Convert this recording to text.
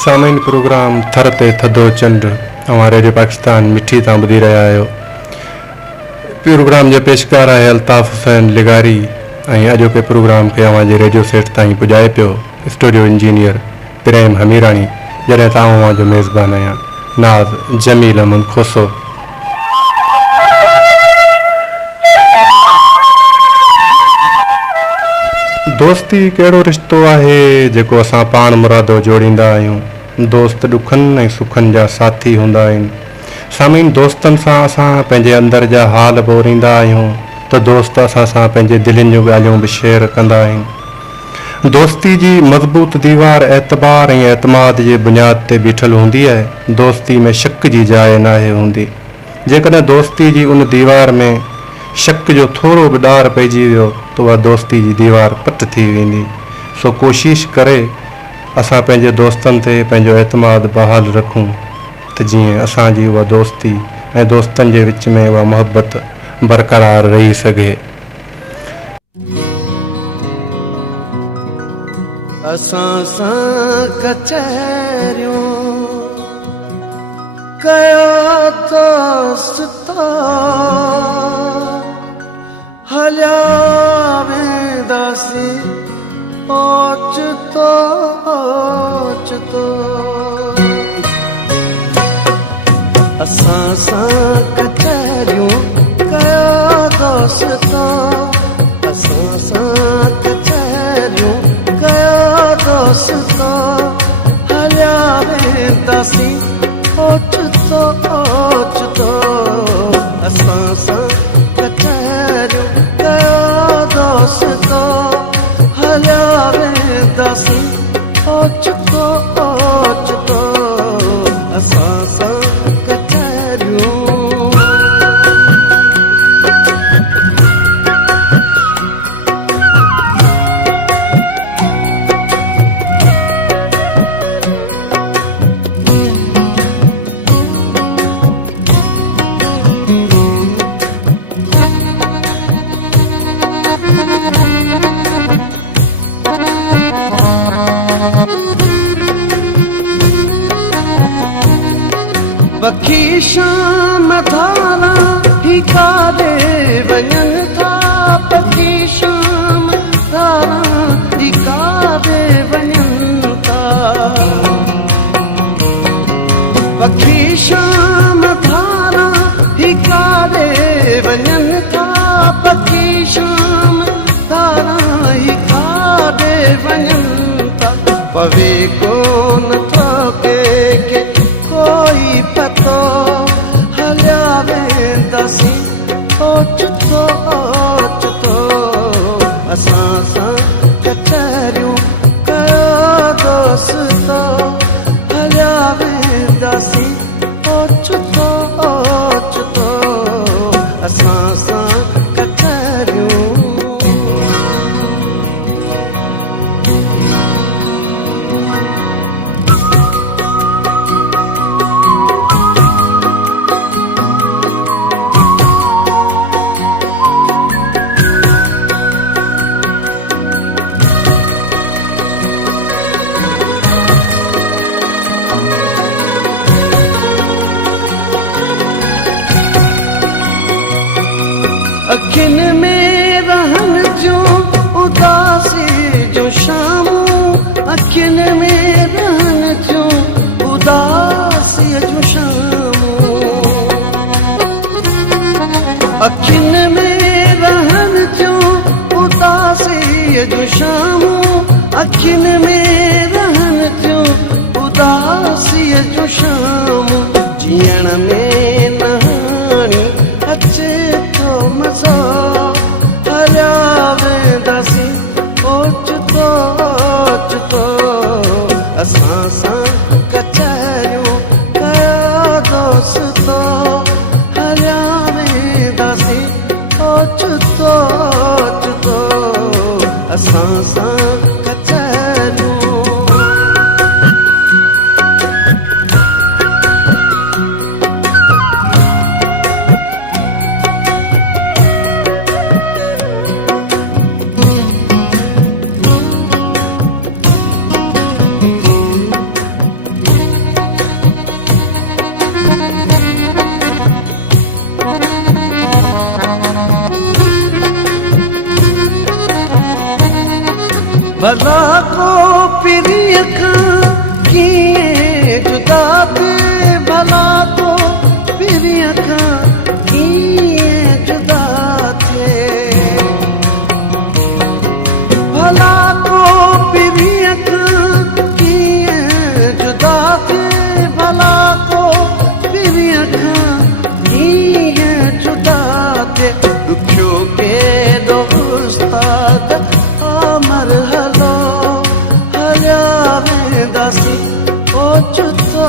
सामाइन प्रोग्राम थर ते थधो चंड रेडियो पाकिस्तान मिठी तां ॿुधी रहिया आहियो। प्रोग्राम जो पेशकार आहे अल्ताफ़ हुसैन लिगारी ऐं अॼोके प्रोग्राम खे अवांजे रेडियो सेट ताईं पुॼाए पियो स्टूडियो इंजीनियर प्रेम हमीराणी, जॾहिं तां जो मेज़बान आहियां नाज़ जमील अमन खोसो। दोस्ती कहिड़ो रिश्तो आहे जेको असां पाण मुरादो जोड़ींदा आहियूं। दोस्त ॾुखनि ऐं सुखनि जा साथी हूंदा आहिनि। सामीन, दोस्तनि सां असां पंहिंजे अंदर जा हाल ॿोरींदा आहियूं त दोस्त असां सां पंहिंजे दिलनि जूं ॻाल्हियूं बि शेयर कंदा आहिनि। दोस्ती जी मज़बूत दीवार एतबार ऐं एतमाद जे बुनियाद ते बीठल हूंदी आहे। दोस्ती में शक जी जाइ नाहे हूंदी। जेकॾहिं दोस्ती जी उन दीवार में शक जो थोरो बि ॾार पइजी वियो त उहा दोस्ती जी दीवार पट थी वेंदी। सो कोशिशि करे असां पंहिंजे दोस्तनि ते पंहिंजो एतमाद बहाल रखूं त जीअं असांजी उहा दोस्ती ऐं दोस्तनि जे विच में उहा मुहबत बरक़रार रही सघे। असां सां कचहरियूं कया दोस्ता हलिया वेंदासीं ओचितो ओचितो। असां सां कचहरियूं कया दोस्ता, असां सां कचहरियूं कया दोस्ता हलिया वेंदासीं ओचितो ओचितो। असां सां कचहरियूं कया दोस्ता हलिया वेंदासीं ओचितो ओचितो। असां सां कचहरियूं पखी शाम धारा ही कारे वञनि था, पखी शाम धारा ही कारे वञनि था। पखी शाम धारा ही कारे वञनि था, पखी शाम धारा ही कारे वञनि था। पवे कोन थो के कोई पतो हलिया वेंदासीं ओचितो ओचितो। असां सां कचहरियूं कया दोस्ता हलिया वेंदासीं ओचितो ओचितो। असां सां कचहरियूं अखियुनि में रहन जो उदासी जो शामूं, अखियुनि में रहन जो उदासी जो शामूं। अखियुनि में रहन जो उदासी जो शामूं, अखियुनि में रहन जो उदासी जो शामूं। जीअण में नहाणी अचे तो मज़ो हलिया वेंदासीं ओचितो ओचितो। असां सां कचहरियूं कया दोस्तो हलिया वेंदासीं ओचितो ओचितो। असां सां कचहरियूं भला को पिरी अखां कीअं जुदा थिए भला को पिरी अखां कीअं जुदा थिए भला को पिरी अखां कीअं जुदा थिए भला को पिरी अखां कीअं जुदा थिए ॾुखियो केॾो उस्ताद अमर हलो हलिया वेंदासीं ओचितो